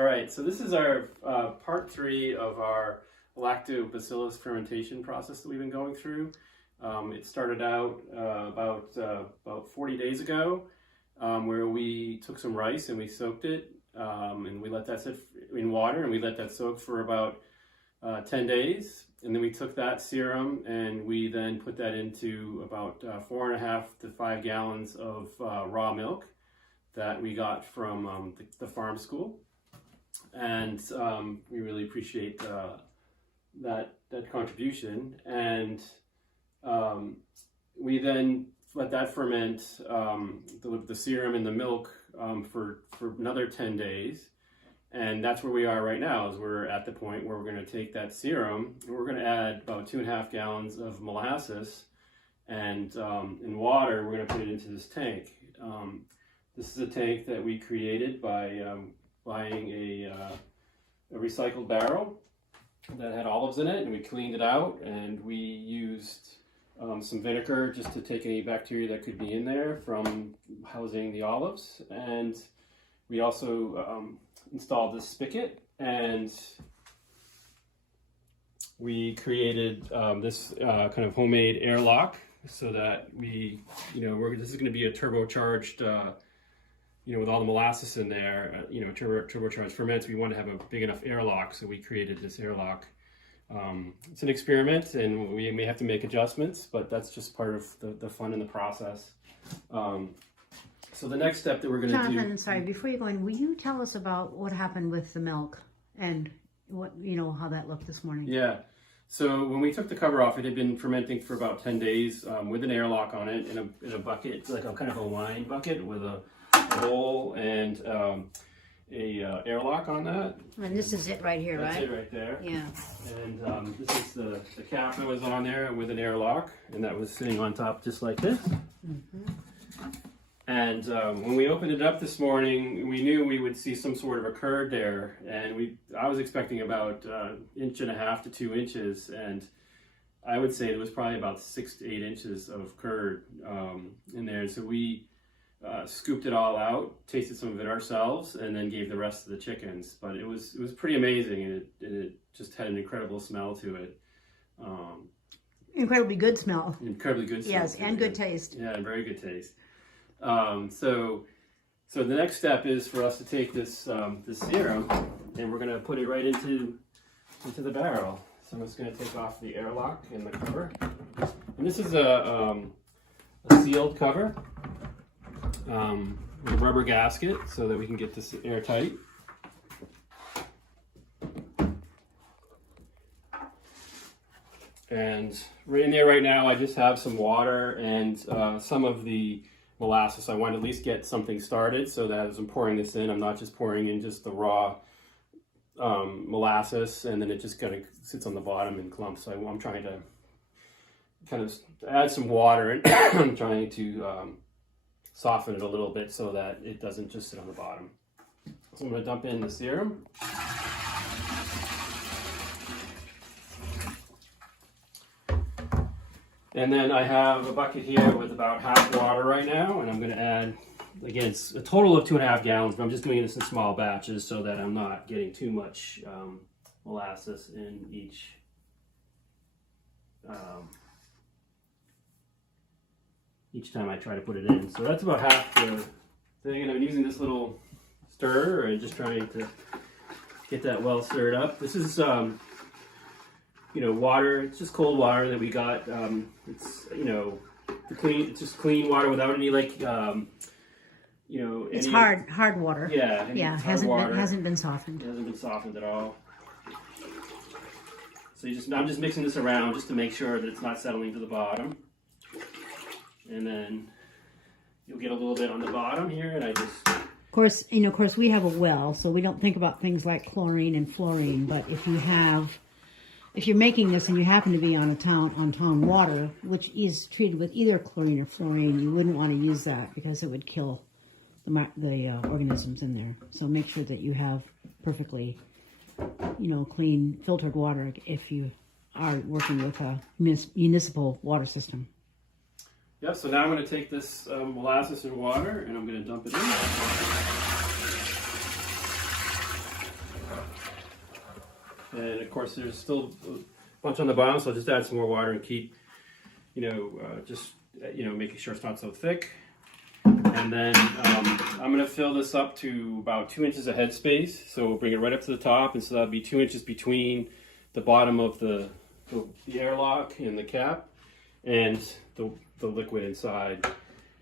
All right, so this is our part 3 of our lactobacillus fermentation process that we've been going through. It started out about 40 days ago, where we took some rice and we soaked it, and we let that sit in water, and we let that soak for about 10 days. And then we took that serum and we then put that into about 4.5 to 5 gallons of raw milk that we got from the farm school. And we really appreciate that contribution. And we then let that ferment, the serum in the milk, for another 10 days. And that's where we are right now, is we're at the point where we're going to take that serum and we're going to add about 2.5 gallons of molasses, and in water we're going to put it into this tank. This is a tank that we created by buying a recycled barrel that had olives in it, and we cleaned it out, and we used some vinegar just to take any bacteria that could be in there from housing the olives. And we also installed this spigot, and we created this kind of homemade airlock, so that we, this is going to be a turbocharged, with all the molasses in there, turbocharged ferments. We want to have a big enough airlock, so we created this airlock. It's an experiment, and we may have to make adjustments, but that's just part of the fun in the process. So the next step that we're going to do... Jonathan, sorry, before you go in, will you tell us about what happened with the milk and what, how that looked this morning? Yeah. So when we took the cover off, it had been fermenting for about 10 days with an airlock on it in a bucket. It's like a kind of a wine bucket with a bowl and a airlock on that. And this is it right here, That's right? It right there. Yeah. And this is the cap that was on there with an airlock, and that was sitting on top just like this. Mm-hmm. And when we opened it up this morning, we knew we would see some sort of a curd there, and I was expecting about 1.5 to 2 inches, and I would say there was probably about 6 to 8 inches of curd in there. And so we scooped it all out, tasted some of it ourselves, and then gave the rest to the chickens. But it was pretty amazing, and it just had an incredible smell to it. Incredibly good smell. Incredibly good smell. Yes, and good taste. Yeah, and very good taste. So the next step is for us to take this serum, and we're going to put it right into the barrel. So I'm just going to take off the airlock and the cover. And this is a sealed cover with a rubber gasket so that we can get this airtight. And right in there right now, I just have some water and some of the molasses. I want to at least get something started, so that as I'm pouring this in, I'm not just pouring in just the raw molasses and then it just kind of sits on the bottom in clumps. So I'm trying to kind of add some water, and I'm trying to soften it a little bit so that it doesn't just sit on the bottom. So I'm going to dump in the serum. And then I have a bucket here with about half water right now, and I'm going to add, again, it's a total of 2.5 gallons, but I'm just doing this in small batches so that I'm not getting too much molasses in each time I try to put it in. So that's about half the thing, and I'm using this little stirrer and just trying to get that well stirred up. This is water. It's just cold water that we got. It's it's just clean water without any It's hard water. Yeah. Yeah, hasn't been softened. It hasn't been softened at all. So I'm just mixing this around just to make sure that it's not settling to the bottom. And then you'll get a little bit on the bottom here, and I just... Of course, we have a well, so we don't think about things like chlorine and fluorine. But if you're making this and you happen to be on town water, which is treated with either chlorine or fluorine, you wouldn't want to use that because it would kill the organisms in there. So make sure that you have perfectly, clean filtered water if you are working with a municipal water system. Yeah, so now I'm going to take this molasses and water, and I'm going to dump it in. And of course, there's still a bunch on the bottom, so I'll just add some more water and keep, making sure it's not so thick. And then I'm going to fill this up to about 2 inches of headspace. So we'll bring it right up to the top, and so that'll be 2 inches between the bottom of the airlock and the cap and the liquid inside.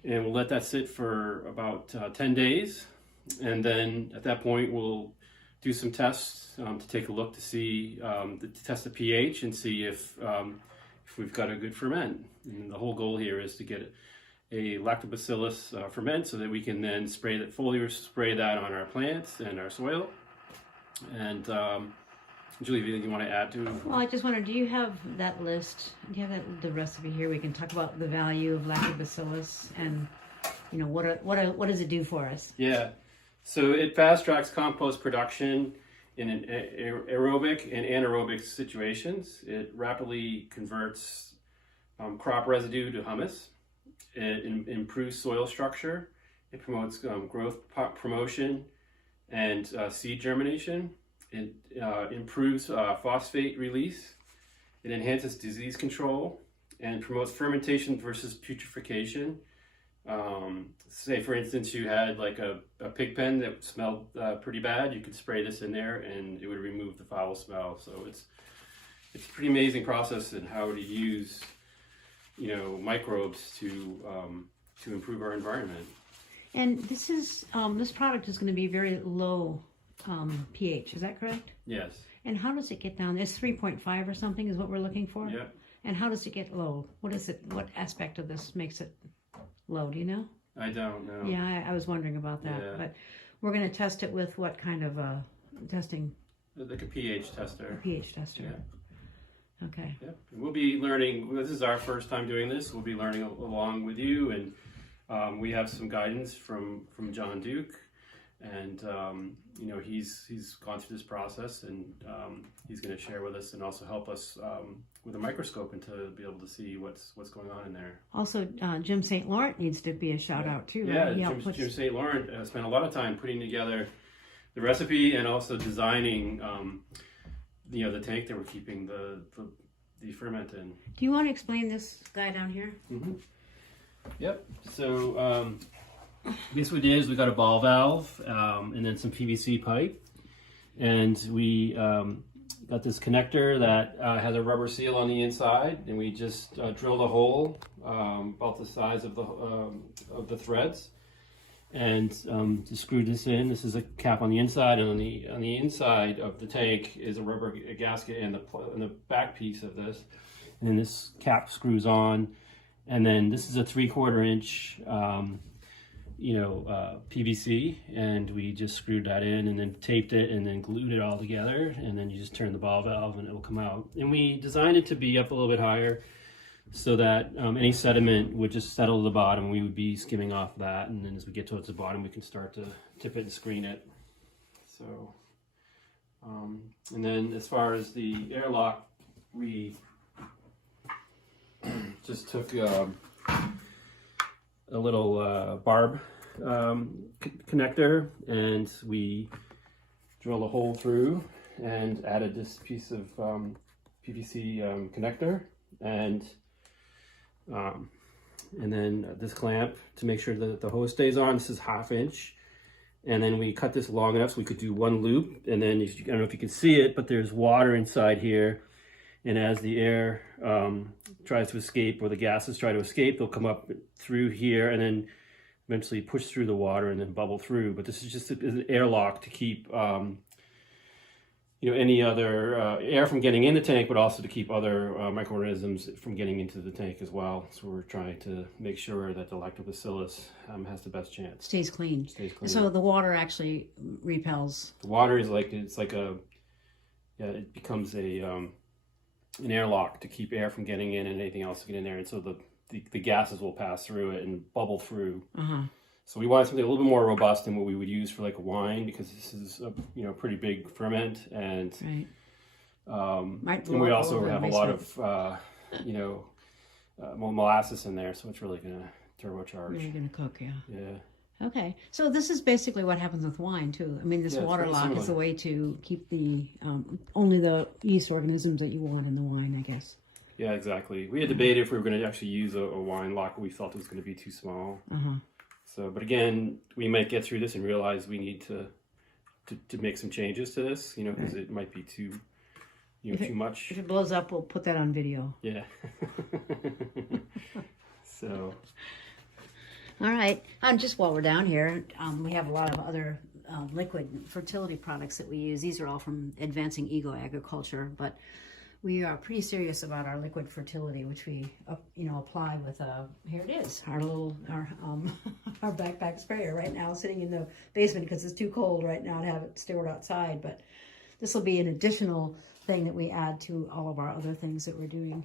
And we'll let that sit for about 10 days. And then at that point, we'll do some tests to take a look to see, to test the pH and see if we've got a good ferment. And the whole goal here is to get a lactobacillus ferment so that we can then foliar spray that on our plants and our soil. And Julie, anything you want to add to it? Well, I just wondered, do you have that list? Do you have the recipe here? We can talk about the value of lactobacillus and what does it do for us? Yeah, so it fast tracks compost production in an aerobic and anaerobic situations. It rapidly converts crop residue to humus. It improves soil structure. It promotes growth promotion and seed germination. It improves phosphate release. It enhances disease control and promotes fermentation versus putrefaction. Say, for instance, you had like a pig pen that smelled pretty bad. You could spray this in there and it would remove the foul smell. So it's a pretty amazing process in how to use microbes to improve our environment. And this product is going to be very low pH. Is that correct? Yes. And how does it get down? It's 3.5 or something is what we're looking for. Yeah. And how does it get low? What is it? What aspect of this makes it low? Do you know? I don't know. Yeah, I was wondering about that. Yeah. But we're going to test it with what kind of testing? Like a pH tester. A pH tester. Yeah. Okay. Yep. We'll be learning. This is our first time doing this. We'll be learning along with you, and we have some guidance from John Duke, and he's gone through this process, and he's going to share with us and also help us with a microscope and to be able to see what's going on in there. Also, Jim St. Laurent needs to be a shout out too. Yeah, right? Jim St. Laurent spent a lot of time putting together the recipe and also designing. The tank that we're keeping the ferment in. Do you want to explain this guy down here? Mm-hmm. Yep. So this we did is we got a ball valve and then some PVC pipe, and we got this connector that has a rubber seal on the inside, and we just drilled a hole about the size of the threads. And to screw this in, this is a cap on the inside, and on the inside of the tank is a rubber gasket and the back piece of this, and then this cap screws on, and then this is a 3/4 inch PVC, and we just screwed that in and then taped it and then glued it all together, and then you just turn the ball valve and it will come out. And we designed it to be up a little bit higher, so that any sediment would just settle to the bottom. We would be skimming off that, and then as we get towards the bottom, we can start to tip it and screen it. So, and then as far as the airlock, we just took a little barb connector, and we drilled a hole through and added this piece of PVC connector, and then this clamp to make sure that the hose stays on. This is 1/2 inch, and then we cut this long enough so we could do one loop, and then I don't know if you can see it, but there's water inside here, and as the air tries to escape, or the gases try to escape, they'll come up through here and then eventually push through the water and then bubble through. But this is just an airlock to keep any other air from getting in the tank, but also to keep other microorganisms from getting into the tank as well. So we're trying to make sure that the lactobacillus has the best chance. Stays clean. Stays clean. So the water actually repels. The water is it becomes an airlock to keep air from getting in and anything else to get in there. And so the gases will pass through it and bubble through. Uh-huh. So we wanted something a little bit more robust than what we would use for like a wine, because this is a pretty big ferment, and right. And we also have a lot of molasses in there, so it's really gonna turbocharge. Really gonna cook, yeah. Yeah. Okay, so this is basically what happens with wine too. I mean, this Yeah, it's water very lock is similar. a way to keep the only the yeast organisms that you want in the wine, I guess. Yeah, exactly. We had debated if we were going to actually use a wine lock, but we felt it was going to be too small. So, but again, we might get through this and realize we need to make some changes to this, you know, because it might be too, you know, too much. If it blows up, we'll put that on video. Yeah. So. All right. Just while we're down here, we have a lot of other liquid fertility products that we use. These are all from Advancing Ego Agriculture, but we are pretty serious about our liquid fertility, which we, apply with. Here it is, our our backpack sprayer right now, sitting in the basement because it's too cold right now to have it stored outside. But this will be an additional thing that we add to all of our other things that we're doing.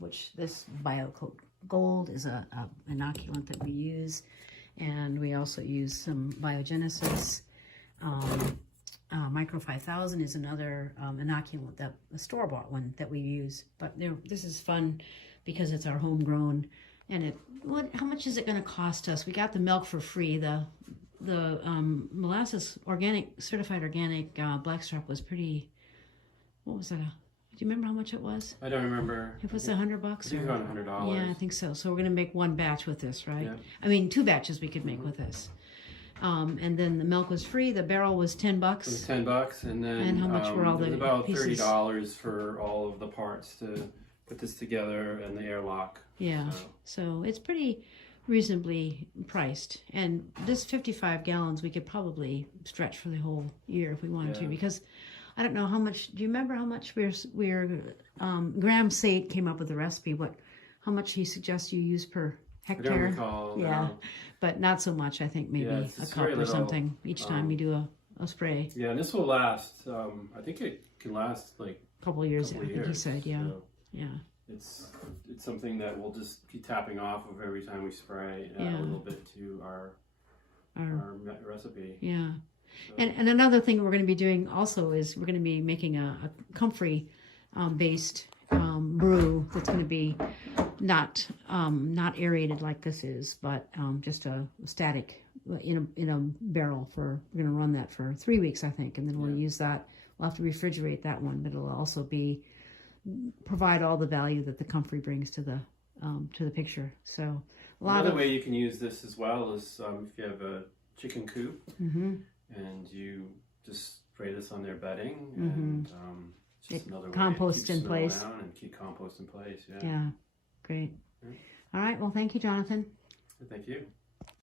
Which this BioCoat Gold is a inoculant that we use, and we also use some Biogenesis. Micro 5000 is another inoculant, that a store-bought one that we use. But this is fun because it's our homegrown. And how much is it going to cost us? We got the milk for free. The molasses certified organic blackstrap was pretty. What was that? Do you remember how much it was? I don't remember. It was $100. I think around $100. Yeah, I think so. So we're going to make one batch with this, right? Yeah. I mean, 2 batches we could make with this. And then the milk was free. The barrel was $10. It was $10, and then And how much were all it was the about pieces? $30 for all of the parts to put this together and the airlock. Yeah. So it's pretty reasonably priced. And this 55 gallons we could probably stretch for the whole year if we wanted to, because I don't know how much. Do you remember how much Graham Sate came up with the recipe? How much he suggests you use per hectare? I don't recall. Yeah, No. but not so much. I think maybe it's a cup very or little, something each time you do a spray. Yeah, and this will last. I think it can last like A couple of years. couple I of think he years, said. Yeah, so yeah. it's something that we'll just be tapping off of every time we spray and add a little bit to our recipe. Yeah. So. And another thing we're going to be doing also is we're going to be making a comfrey based brew that's going to be not aerated like this is, but just a static in a barrel. We're going to run that for 3 weeks, I think, and then we'll use that. We'll have to refrigerate that one, but it'll also provide all the value that the comfrey brings to the picture. So another way you can use this as well is if you have a chicken coop. Mm-hmm. And you just spray this on their bedding, and just another way compost to keep in place. Down and keep compost in place. Yeah, great. All right. Well, thank you, Jonathan. Thank you.